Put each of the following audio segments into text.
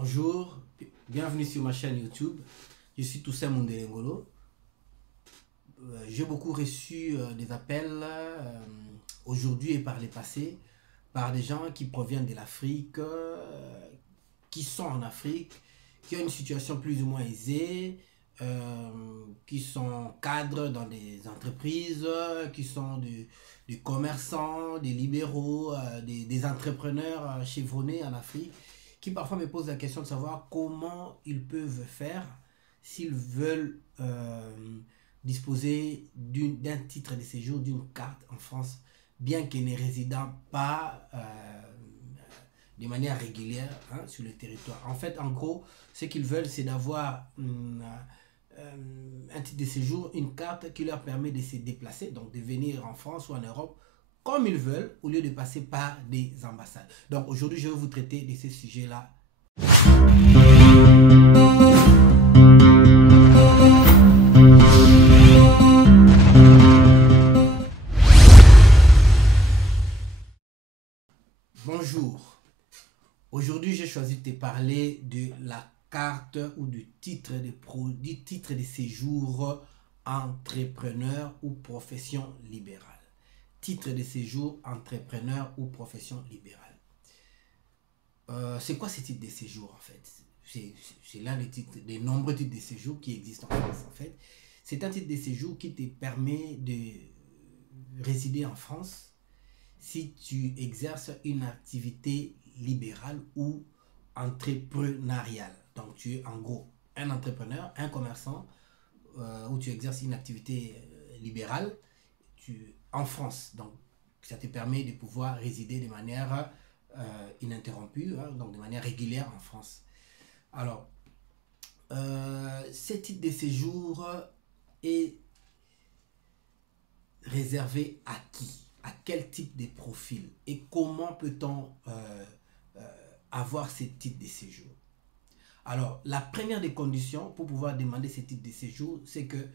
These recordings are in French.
Bonjour, bienvenue sur ma chaîne YouTube. Je suis Toussaint Mundelengolo. J'ai beaucoup reçu des appels aujourd'hui et par les passés par des gens qui proviennent de l'Afrique, qui sont en Afrique, qui ont une situation plus ou moins aisée, qui sont cadres dans des entreprises, qui sont des commerçants, des libéraux, des entrepreneurs chevronnés en Afrique, qui parfois me posent la question de savoir comment ils peuvent faire s'ils veulent disposer d'un titre de séjour, d'une carte en France, bien qu'ils ne résident pas de manière régulière sur le territoire. En fait, en gros, ce qu'ils veulent, c'est d'avoir un titre de séjour, une carte qui leur permet de se déplacer, donc de venir en France ou en Europe comme ils veulent, au lieu de passer par des ambassades. Donc aujourd'hui, je vais vous traiter de ces sujets-là. Bonjour. Aujourd'hui, j'ai choisi de te parler de la carte ou du titre de séjour entrepreneur ou profession libérale. Titre de séjour entrepreneur ou profession libérale. C'est quoi ce titre de séjour en fait? C'est l'un des nombreux titres de séjour qui existent en France en fait. C'est un titre de séjour qui te permet de résider en France si tu exerces une activité libérale ou entrepreneuriale. Donc tu es en gros un entrepreneur, un commerçant, où tu exerces une activité libérale en France. Donc ça te permet de pouvoir résider de manière ininterrompue, donc de manière régulière en France. Alors, ce type de séjour est réservé à qui? À quel type de profil? Et comment peut-on avoir ce type de séjour? Alors, la première des conditions pour pouvoir demander ce type de séjour, c'est que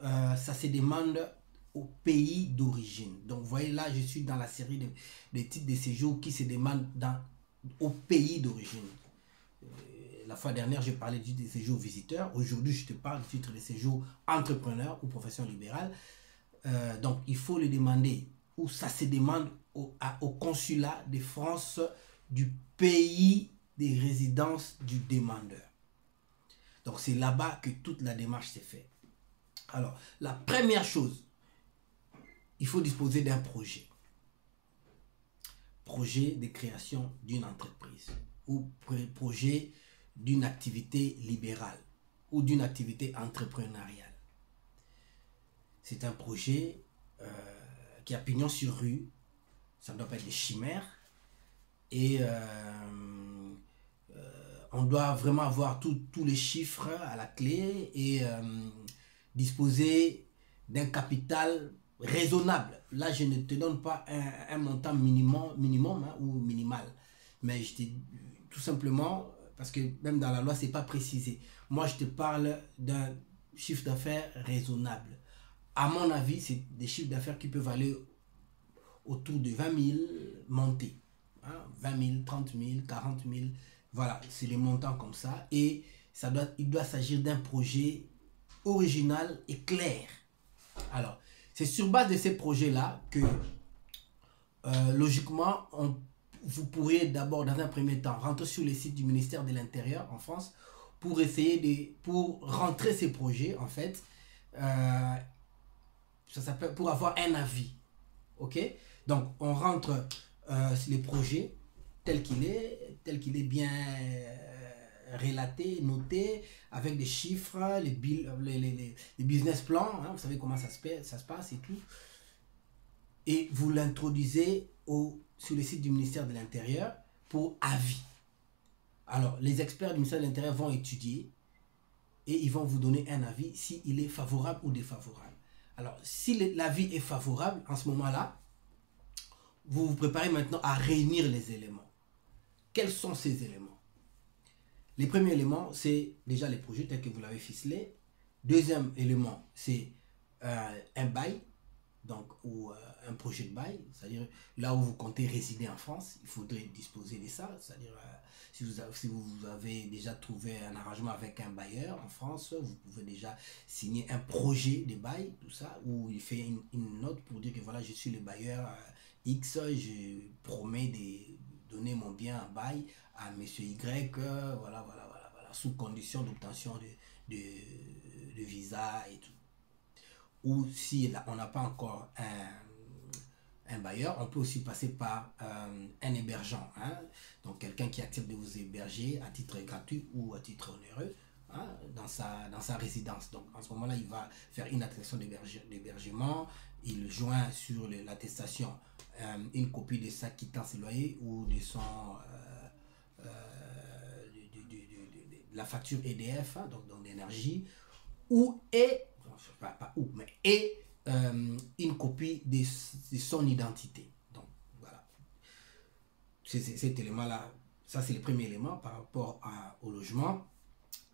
ça se demande au pays d'origine. Donc, vous voyez là, je suis dans la série de titres de séjour qui se demandent au pays d'origine. La fois dernière, j'ai parlé du titre de séjour visiteur. Aujourd'hui, je te parle du titre de séjour entrepreneur ou profession libérale. Donc, il faut le demander, ou ça se demande au consulat de France du pays de résidence du demandeur. Donc, c'est là-bas que toute la démarche s'est faite. Alors, la première chose, il faut disposer d'un projet. Projet de création d'une entreprise ou projet d'une activité libérale ou d'une activité entrepreneuriale. C'est un projet qui a pignon sur rue, ça ne doit pas être des chimères et on doit vraiment avoir tous les chiffres à la clé et disposer d'un capital raisonnable. Là, je ne te donne pas un montant minimum ou minimal, mais je te tout simplement, parce que même dans la loi, ce n'est pas précisé. Moi, je te parle d'un chiffre d'affaires raisonnable. À mon avis, c'est des chiffres d'affaires qui peuvent aller autour de 20 000 montés. 20 000, 30 000, 40 000. Voilà, c'est les montants comme ça. Et il doit s'agir d'un projet original et clair. Alors, c'est sur base de ces projets-là que, logiquement, vous pourriez d'abord, dans un premier temps, rentrer sur le site du ministère de l'Intérieur en France pour essayer pour rentrer ces projets, en fait, ça s'appelle pour avoir un avis. Ok? Donc, on rentre les projets tel qu'il est bien relaté, noté, avec des chiffres, les business plans, vous savez comment ça se passe et tout. Et vous l'introduisez sur le site du ministère de l'Intérieur pour avis. Alors, les experts du ministère de l'Intérieur vont étudier et ils vont vous donner un avis s'il est favorable ou défavorable. Alors, si l'avis est favorable, en ce moment-là, vous vous préparez maintenant à réunir les éléments. Quels sont ces éléments? Les premiers éléments, c'est déjà les projets tels que vous l'avez ficelé. Deuxième élément, c'est un bail, donc, ou un projet de bail, c'est-à-dire là où vous comptez résider en France, il faudrait disposer de ça, c'est-à-dire si vous avez déjà trouvé un arrangement avec un bailleur en France, vous pouvez déjà signer un projet de bail, tout ça, où il fait une note pour dire que voilà, je suis le bailleur X, je promets de donner mon bien en bail à monsieur Y, voilà, sous condition d'obtention de visa et tout. Ou si on n'a pas encore un bailleur, on peut aussi passer par un hébergeant, hein? Donc quelqu'un qui accepte de vous héberger à titre gratuit ou à titre onéreux, hein, dans sa résidence. Donc en ce moment là, il va faire une attestation d'hébergement, il joint sur l'attestation une copie de sa quittance loyer ou de son de la facture EDF, hein, donc d'énergie, une copie de son identité. Donc voilà, cet élément là, ça c'est le premier élément par rapport au logement.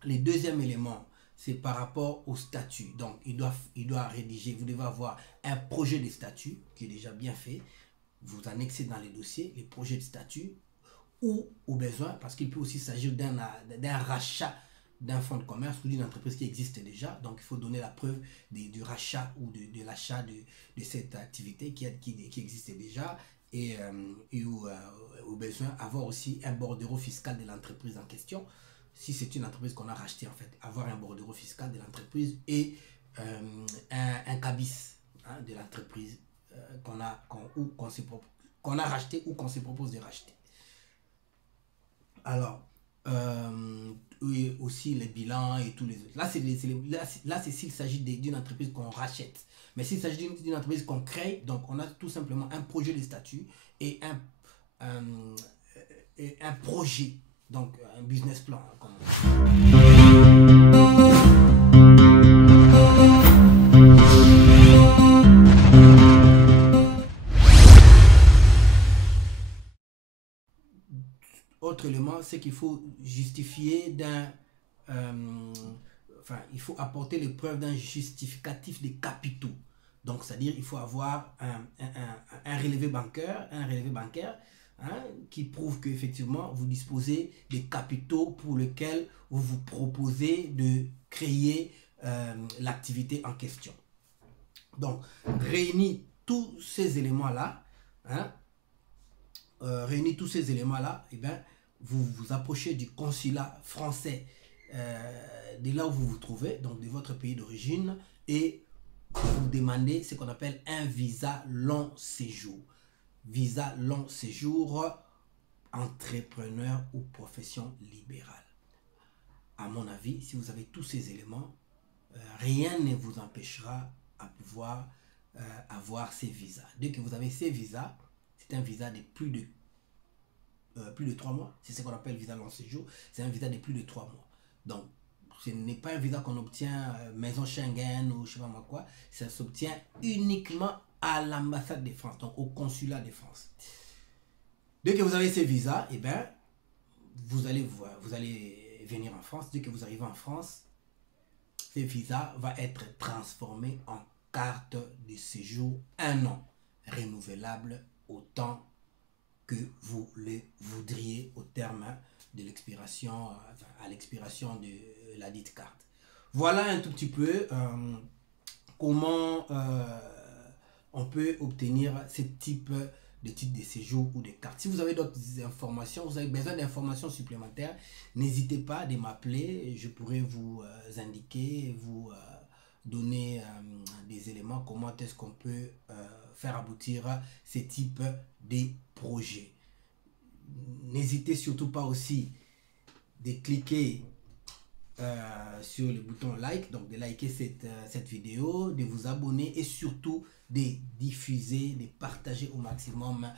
Le deuxième élément, c'est par rapport au statut. Donc il doit rédiger, vous devez avoir un projet de statut qui est déjà bien fait, vous annexez dans les dossiers les projets de statut, ou au besoin, parce qu'il peut aussi s'agir d'un rachat d'un fonds de commerce ou d'une entreprise qui existe déjà. Donc il faut donner la preuve du rachat ou de l'achat de cette activité qui existe déjà, et au besoin avoir aussi un bordereau fiscal de l'entreprise en question. Si c'est une entreprise qu'on a rachetée, en fait, avoir un bordereau fiscal de l'entreprise et un cabis, hein, de l'entreprise qu'on a racheté ou qu'on se propose de racheter. Alors, aussi les bilans et tous les autres. Là, c'est s'il s'agit d'une entreprise qu'on rachète. Mais s'il s'agit d'une entreprise qu'on crée, donc on a tout simplement un projet de statut et un projet, donc un business plan, hein, comme autre élément, c'est qu'il faut justifier il faut apporter les preuves d'un justificatif des capitaux. Donc, c'est-à-dire il faut avoir un relevé bancaire, hein, qui prouve qu'effectivement vous disposez des capitaux pour lesquels vous vous proposez de créer l'activité en question. Donc, réunis tous ces éléments-là, hein, et bien, vous vous approchez du consulat français de là où vous vous trouvez, donc de votre pays d'origine, et vous demandez ce qu'on appelle un visa long séjour. Visa long séjour, entrepreneur ou profession libérale. À mon avis, si vous avez tous ces éléments, rien ne vous empêchera à pouvoir avoir ces visas. Dès que vous avez ces visas, c'est un visa de plus de 3 mois. C'est ce qu'on appelle visa long séjour. C'est un visa de plus de 3 mois. Donc, ce n'est pas un visa qu'on obtient maison Schengen ou je ne sais pas moi quoi. Ça s'obtient uniquement à l'ambassade de France, donc au consulat de France. Dès que vous avez ces visas, eh ben, vous allez venir en France. Dès que vous arrivez en France, ce visa va être transformé en carte de séjour 1 an, renouvelable autant que vous le voudriez au terme de l'expiration, à l'expiration de la dite carte. Voilà un tout petit peu comment on peut obtenir ce type de titre de séjour ou de carte. Si vous avez d'autres informations, vous avez besoin d'informations supplémentaires, n'hésitez pas à m'appeler, je pourrais vous indiquer, vous donner des éléments, comment est-ce qu'on peut faire aboutir ce type de projet. N'hésitez surtout pas aussi de cliquer sur le bouton like, donc de liker cette vidéo, de vous abonner et surtout de diffuser, de partager au maximum.